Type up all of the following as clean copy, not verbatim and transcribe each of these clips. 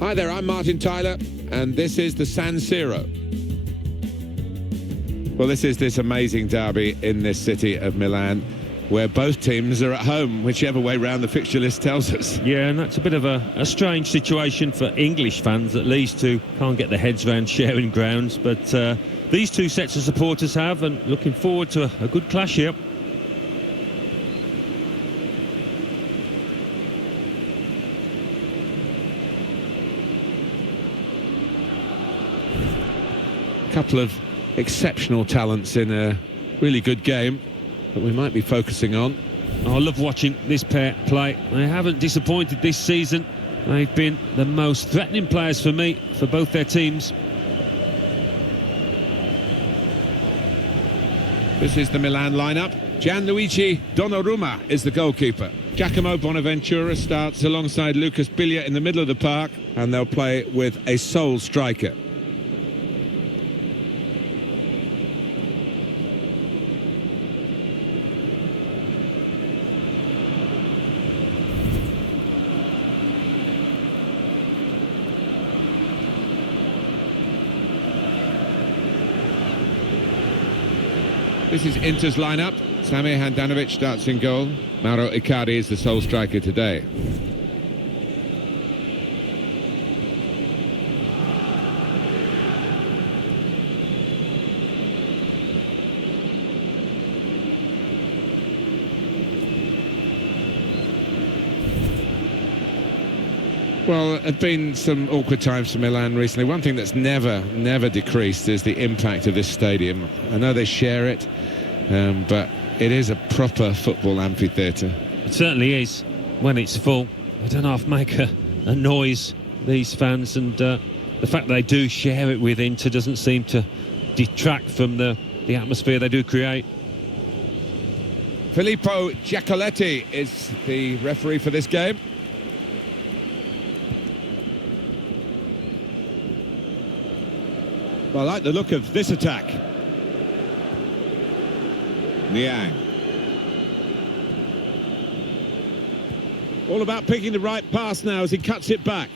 Hi there, I'm Martin Tyler, and this is the San Siro. Well, this is this amazing derby in this city of Milan, where both teams are at home, whichever way round the fixture list tells us. Yeah, and that's a bit of a strange situation for English fans, at least, who can't get their heads around sharing grounds. But these two sets of supporters have, and looking forward to a good clash here. A couple of exceptional talents in a really good game that we might be focusing on. I love watching this pair play. They haven't disappointed this season. They've been the most threatening players for me, for both their teams. This is the Milan lineup. Gianluigi Donnarumma is the goalkeeper. Giacomo Bonaventura starts alongside Lucas Biglia in the middle of the park, and they'll play with a sole striker. This is Inter's lineup. Samir Handanovic starts in goal. Mauro Icardi is the sole striker today. Well, there have been some awkward times for Milan recently. One thing that's never decreased is the impact of this stadium. I know they share it, but it is a proper football amphitheatre. It certainly is when it's full. I don't often make a noise, these fans, and the fact they do share it with Inter doesn't seem to detract from the atmosphere they do create. Filippo Giacoletti is the referee for this game. Well, I like the look of this attack. Niang. All about picking the right pass now as he cuts it back.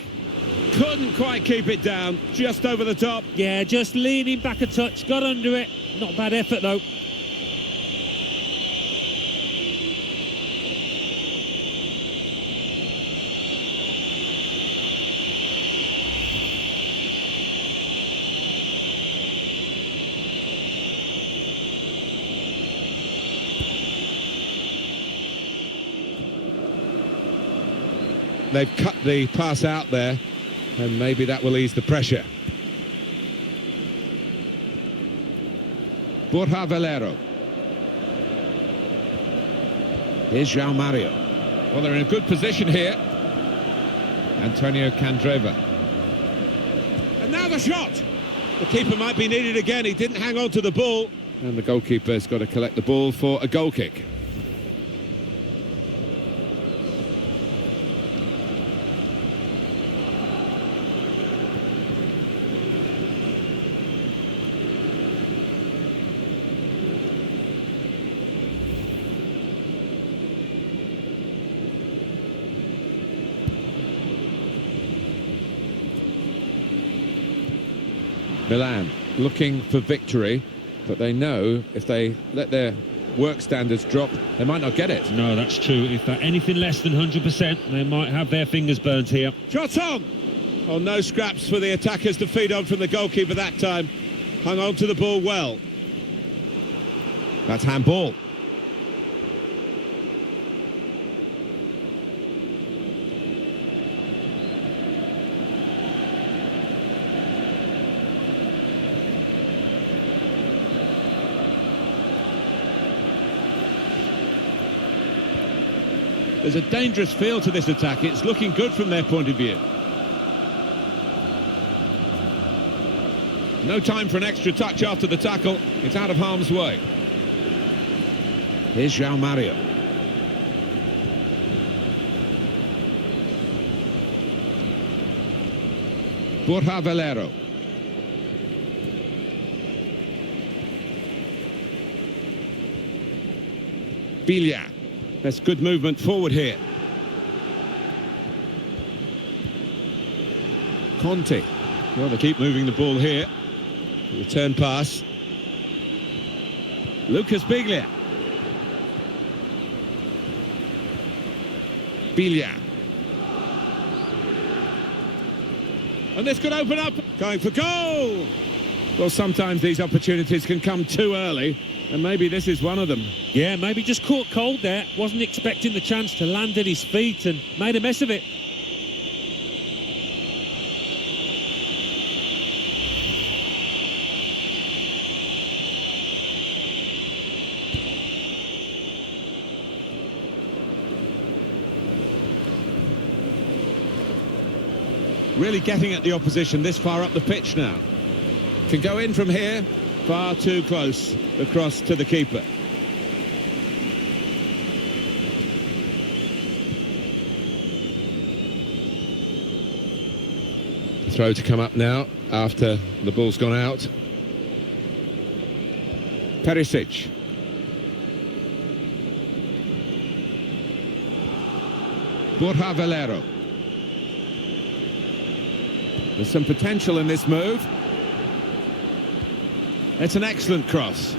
Couldn't quite keep it down, just over the top. Yeah, just leaning back a touch, got under it. Not a bad effort, though. They've cut the pass out there, and maybe that will ease the pressure. Borja Valero. Here's João Mario. Well, they're in a good position here. Antonio Candreva. And now the shot! The keeper might be needed again. He didn't hang on to the ball. And the goalkeeper's got to collect the ball for a goal kick. Milan looking for victory, but they know if they let their work standards drop, they might not get it. No, that's true. If they're anything less than 100%, they might have their fingers burnt here. Shot on! Oh, no scraps for the attackers to feed on from the goalkeeper that time. Hung on to the ball well. That's handball. There's a dangerous feel to this attack. It's looking good from their point of view. No time for an extra touch after the tackle. It's out of harm's way. Here's João Mario. Borja Valero. Biglia. That's good movement forward here. Conte. Well, they keep moving the ball here. Return pass. Lucas Biglia. Biglia. And this could open up. Going for goal. Well, sometimes these opportunities can come too early, and maybe this is one of them. Yeah, maybe just caught cold there. Wasn't expecting the chance to land at his feet and made a mess of it. Really getting at the opposition this far up the pitch now. Can go in from here, far too close across to the keeper. Throw to come up now after the ball's gone out. Perisic. Borja Valero. There's some potential in this move. It's an excellent cross.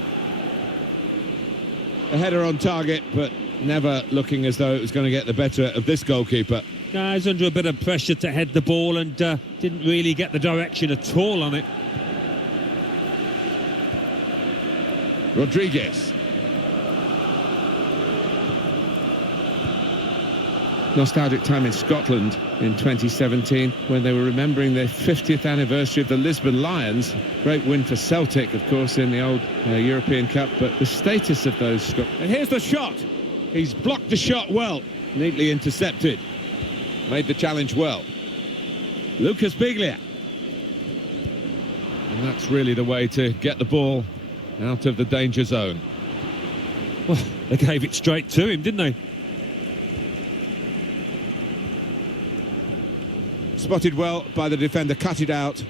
A header on target, but never looking as though it was going to get the better of this goalkeeper. No, he's under a bit of pressure to head the ball and didn't really get the direction at all on it. Rodriguez. Nostalgic time in Scotland in 2017 when they were remembering their 50th anniversary of the Lisbon Lions. Great win for Celtic, of course, in the old European Cup, but the status of those... And here's the shot. He's blocked the shot well. Neatly intercepted. Made the challenge well. Lucas Biglia. And that's really the way to get the ball out of the danger zone. Well, they gave it straight to him, didn't they? Spotted well by the defender, cut it out.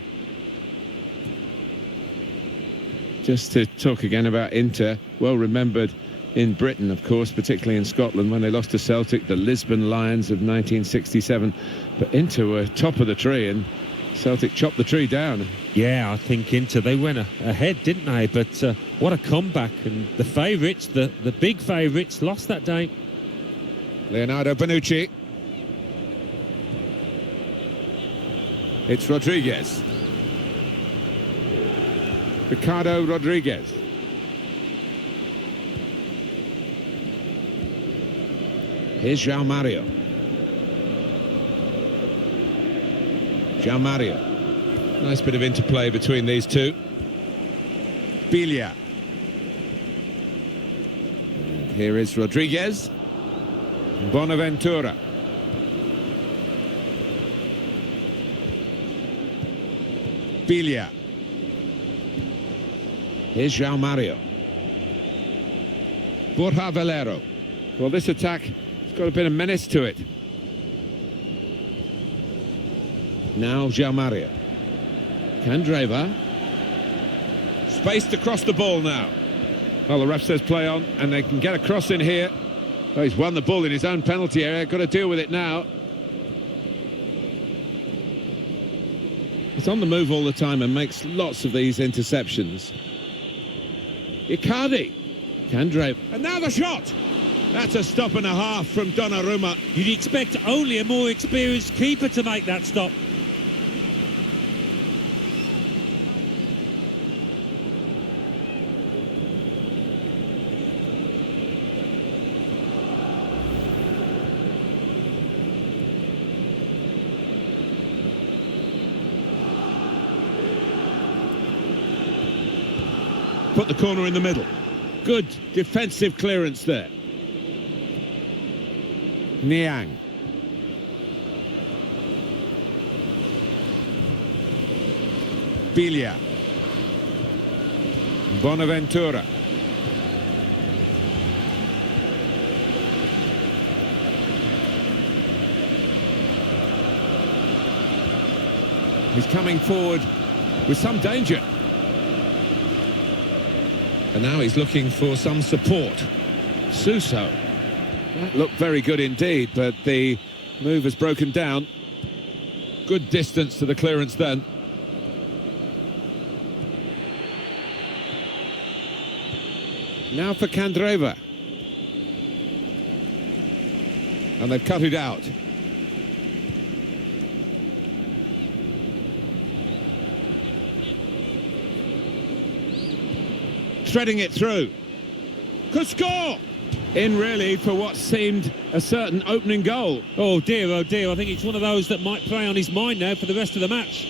Just to talk again about Inter, well remembered in Britain, of course, particularly in Scotland when they lost to Celtic, the Lisbon Lions of 1967. But Inter were top of the tree and Celtic chopped the tree down. Yeah, I think Inter, they went ahead, didn't they? But what a comeback. And the favourites, the big favourites, lost that day. Leonardo Bonucci. It's Rodriguez. Ricardo Rodriguez. Here's João Mario. João Mario. Nice bit of interplay between these two. Biglia. And here is Rodriguez. Bonaventura. Biglia. Here's João Mario. Borja Valero. Well, this attack has got a bit of menace to it. Now João Mario. Candreva. Spaced across the ball now. Well, the ref says play on, and they can get a cross in here. Oh, he's won the ball in his own penalty area. Got to deal with it now. He's on the move all the time and makes lots of these interceptions. Icardi. Candreva. And now the shot. That's a stop and a half from Donnarumma. You'd expect only a more experienced keeper to make that stop. Put the corner in the middle. Good defensive clearance there. Niang. Biglia. Bonaventura. He's coming forward with some danger. And now he's looking for some support. Suso. That looked very good indeed, but the move has broken down. Good distance to the clearance then. Now for Candreva. And they've cut it out. Threading it through. Could score! In really for what seemed a certain opening goal. Oh dear, I think it's one of those that might play on his mind now for the rest of the match.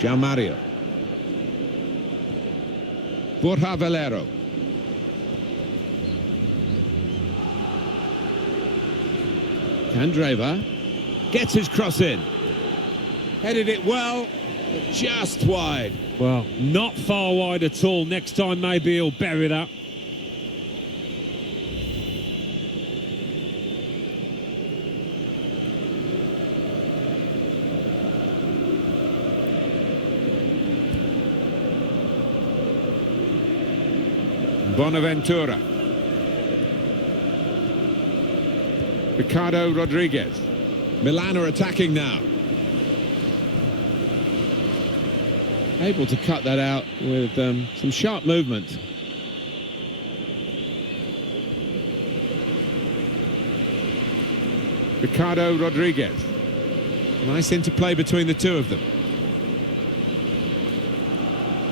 João Mario. Borja Valero. Candreva gets his cross in. Headed it well, but just wide. Well, not far wide at all. Next time maybe he'll bury that. Bonaventura. Ricardo Rodriguez. Milan are attacking now. Able to cut that out with some sharp movement. Ricardo Rodriguez. Nice interplay between the two of them.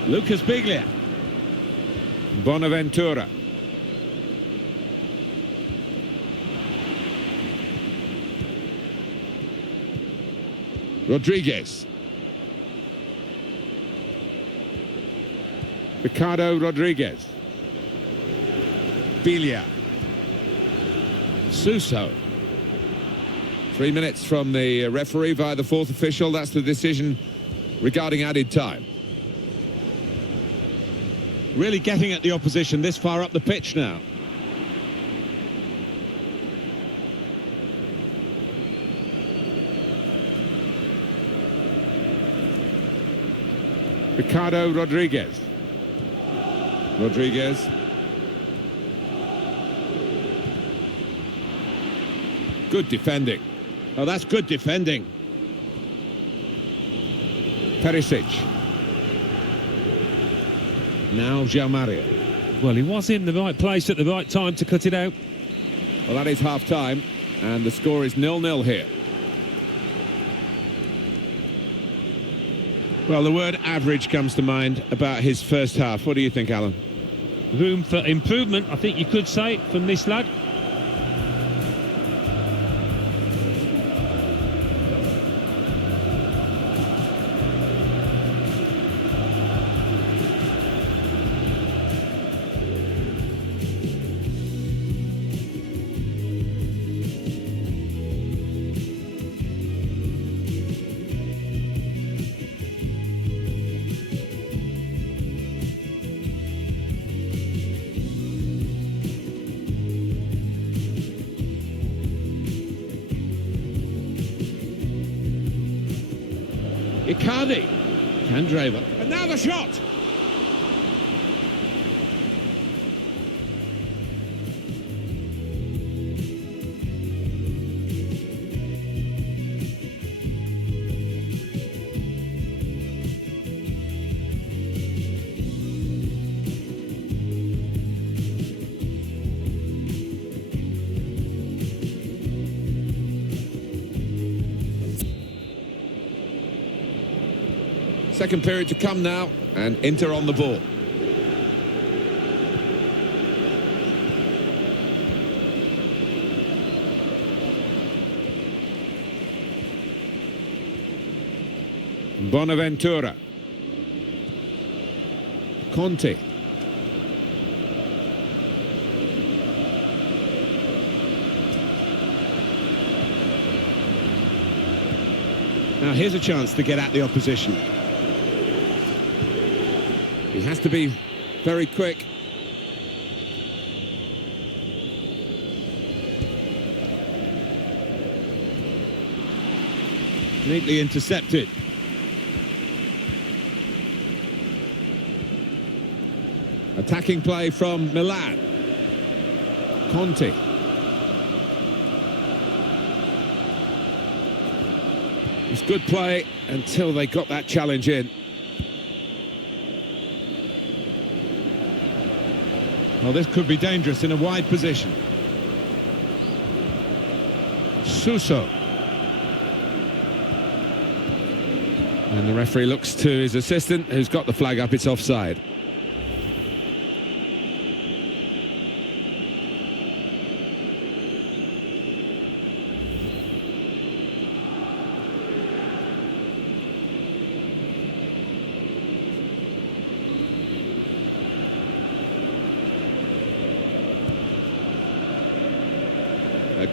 Lucas Biglia. Bonaventura. Rodriguez. Ricardo Rodriguez. Biglia. Suso. 3 minutes from the referee via the fourth official. That's the decision regarding added time. Really getting at the opposition this far up the pitch now. Ricardo Rodriguez. Rodriguez. Good defending. Oh, that's good defending. Perisic. Now João Mario. Well, he was in the right place at the right time to cut it out. Well, that is half-time, and the score is 0-0 here. Well, the word average comes to mind about his first half. What do you think, Alan? Room for improvement, I think you could say, from this lad. Icardi. Candreva. And now the shot! Second period to come now, and Inter on the ball. Bonaventura. Conte. Now here's a chance to get at the opposition. He has to be very quick. Neatly intercepted. Attacking play from Milan. Conte. It was good play until they got that challenge in. Well, this could be dangerous in a wide position. Suso. And the referee looks to his assistant, who's got the flag up. It's offside.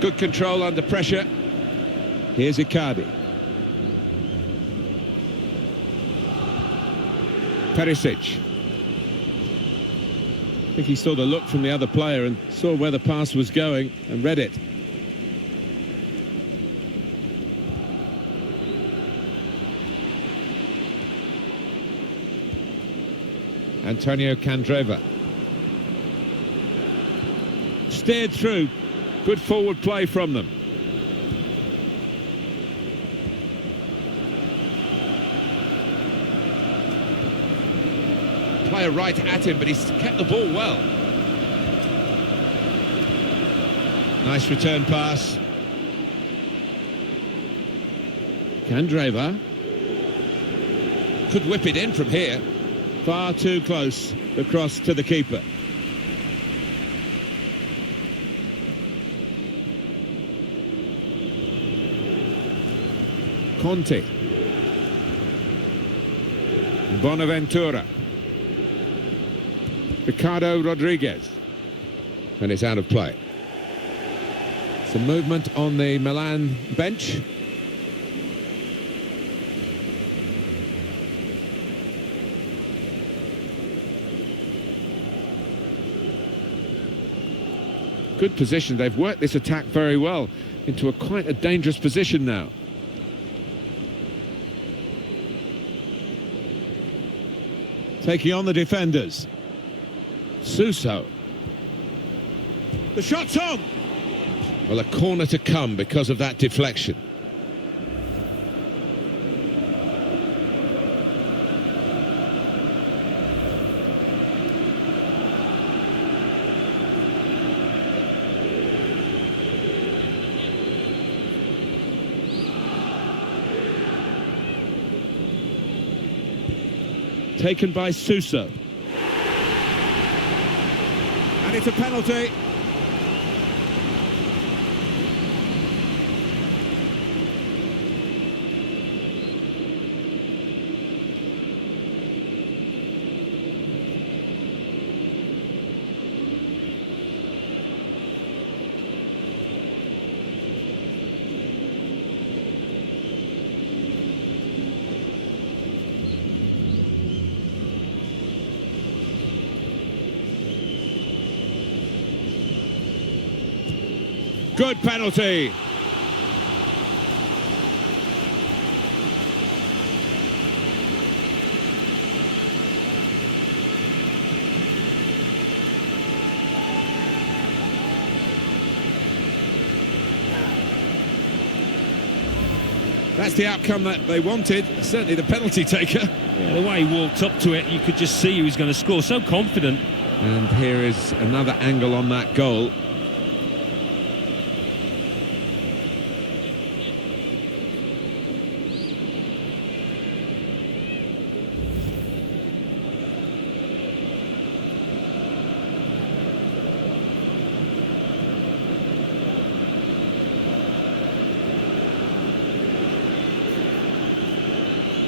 Good control under pressure. Here's Icardi. Perisic. I think he saw the look from the other player and saw where the pass was going and read it. Antonio Candreva. Steered through. Good forward play from them. Player right at him, but he's kept the ball well. Nice return pass. Candreva could whip it in from here. Far too close. The cross to the keeper. Conte. Bonaventura. Ricardo Rodriguez. And it's out of play. Some movement on the Milan bench. Good position. They've worked this attack very well into quite a dangerous position now. Taking on the defenders. Suso. The shot's on! Well, a corner to come because of that deflection. Taken by Suso. And it's a penalty. Good penalty. That's the outcome that they wanted, certainly the penalty taker. Yeah, the way he walked up to it, you could just see he was going to score, so confident. And here is another angle on that goal.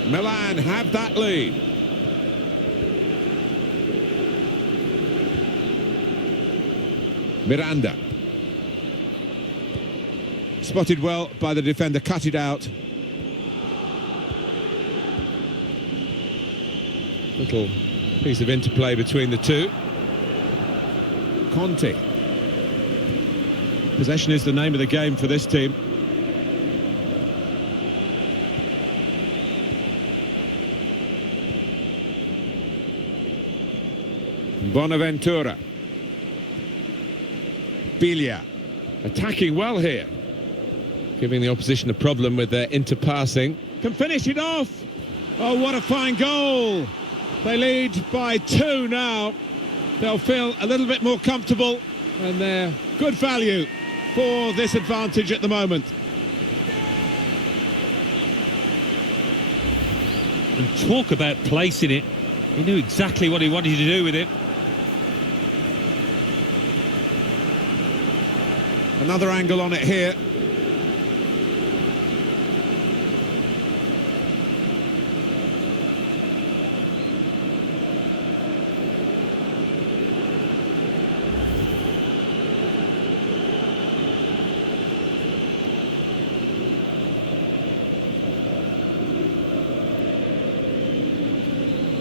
Milan have that lead. Miranda. Spotted well by the defender, cut it out. Little piece of interplay between the two. Conte. Possession is the name of the game for this team. Bonaventura. Biglia. Attacking well here. Giving the opposition a problem with their interpassing. Can finish it off. Oh, what a fine goal. They lead by 2 now. They'll feel a little bit more comfortable, and they're good value for this advantage at the moment. And talk about placing it. He knew exactly what he wanted to do with it. Another angle on it here.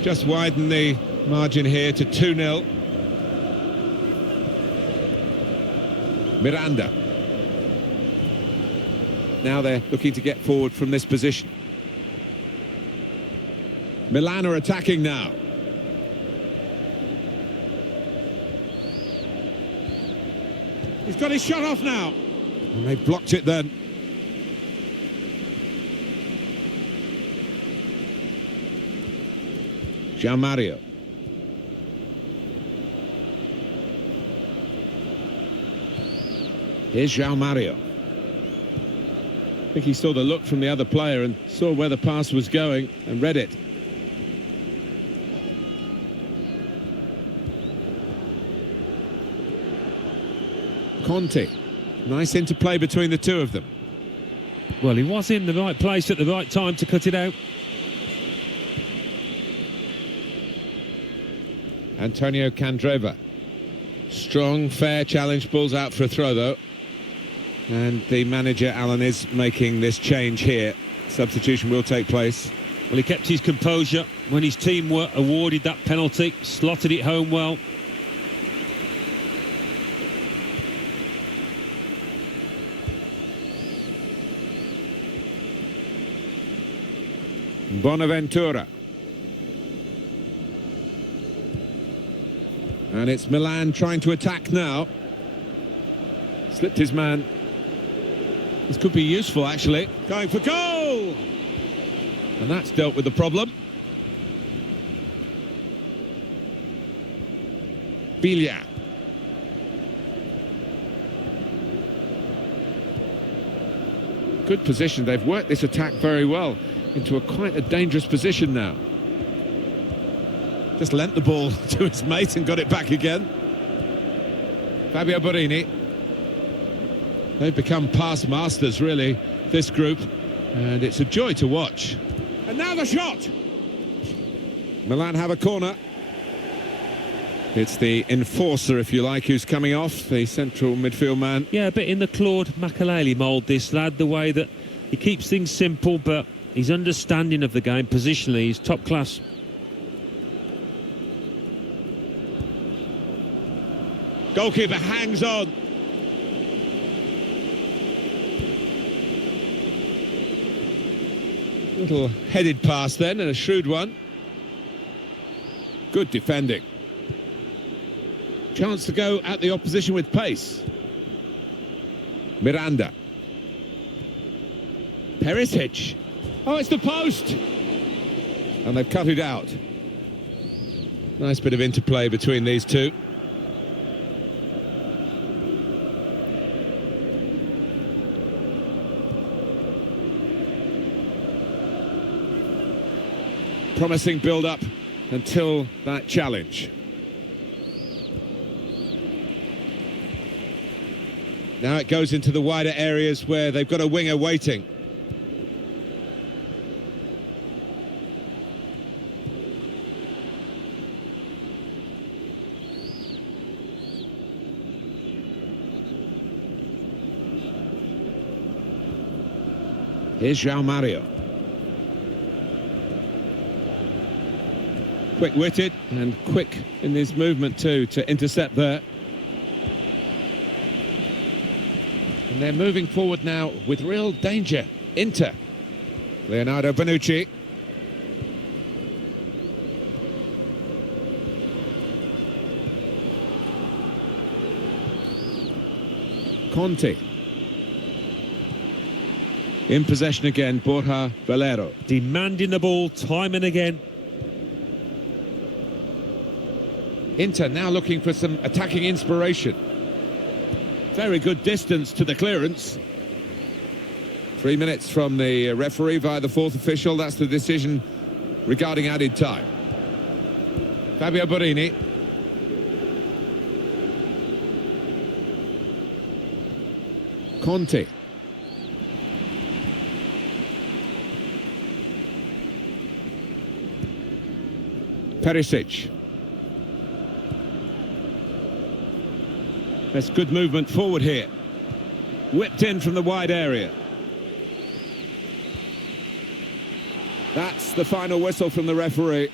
Just widen the margin here to 2-0. Miranda. Now they're looking to get forward from this position. Milan are attacking now. He's got his shot off now. And they blocked it then. Mario. Here's Mario. I think he saw the look from the other player and saw where the pass was going and read it. Conte. Nice interplay between the two of them. Well, he was in the right place at the right time to cut it out. Antonio Candreva. Strong, fair challenge, balls out for a throw though. And the manager, Alan, is making this change here. Substitution will take place. Well, he kept his composure when his team were awarded that penalty, slotted it home well. Bonaventura. And it's Milan trying to attack now. Slipped his man. This could be useful, actually. Going for goal! And that's dealt with the problem. Biglia. Good position. They've worked this attack very well into quite a dangerous position now. Just lent the ball to his mate and got it back again. Fabio Borini. They've become past masters, really, this group. And it's a joy to watch. And now the shot! Milan have a corner. It's the enforcer, if you like, who's coming off, the central midfield man. Yeah, a bit in the Claude Makelele mould, this lad, the way that he keeps things simple, but his understanding of the game positionally is top class. Goalkeeper hangs on. Little headed pass then, and a shrewd one. Good defending. Chance to go at the opposition with pace. Miranda. Perisic. Oh, it's the post! And they've cut it out. Nice bit of interplay between these two. Promising build-up until that challenge. Now it goes into the wider areas where they've got a winger waiting. Here's Mario. Quick-witted and quick in his movement too to intercept there. And they're moving forward now with real danger. Inter. Leonardo Bonucci. Conte. In possession again, Borja Valero. Demanding the ball time and again. Inter now looking for some attacking inspiration. Very good distance to the clearance. 3 minutes from the referee via the fourth official. That's the decision regarding added time. Fabio Borini. Conte. Perisic. That's good movement forward here. Whipped in from the wide area. That's the final whistle from the referee.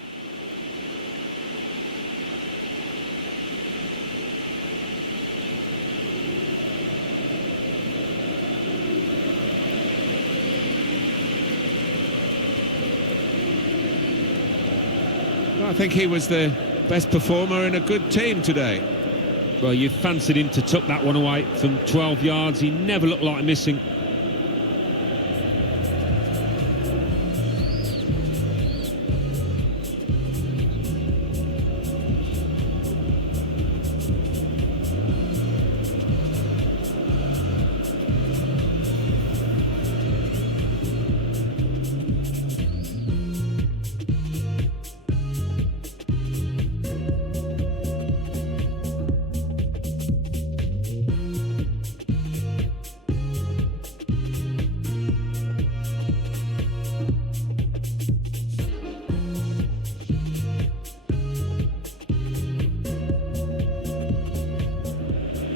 I think he was the best performer in a good team today. Well, you fancied him to tuck that one away from 12 yards. He never looked like missing.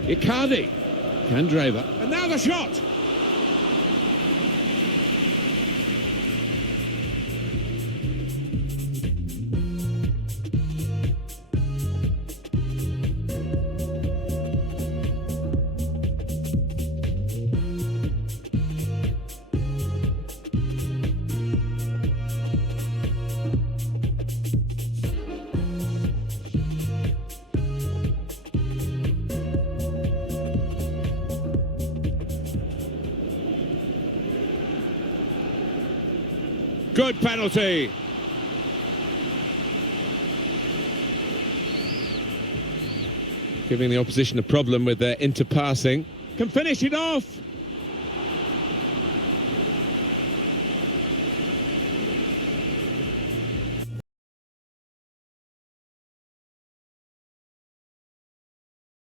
Icardi. Candreva. And now the shot! Good penalty. Giving the opposition a problem with their interpassing. Can finish it off.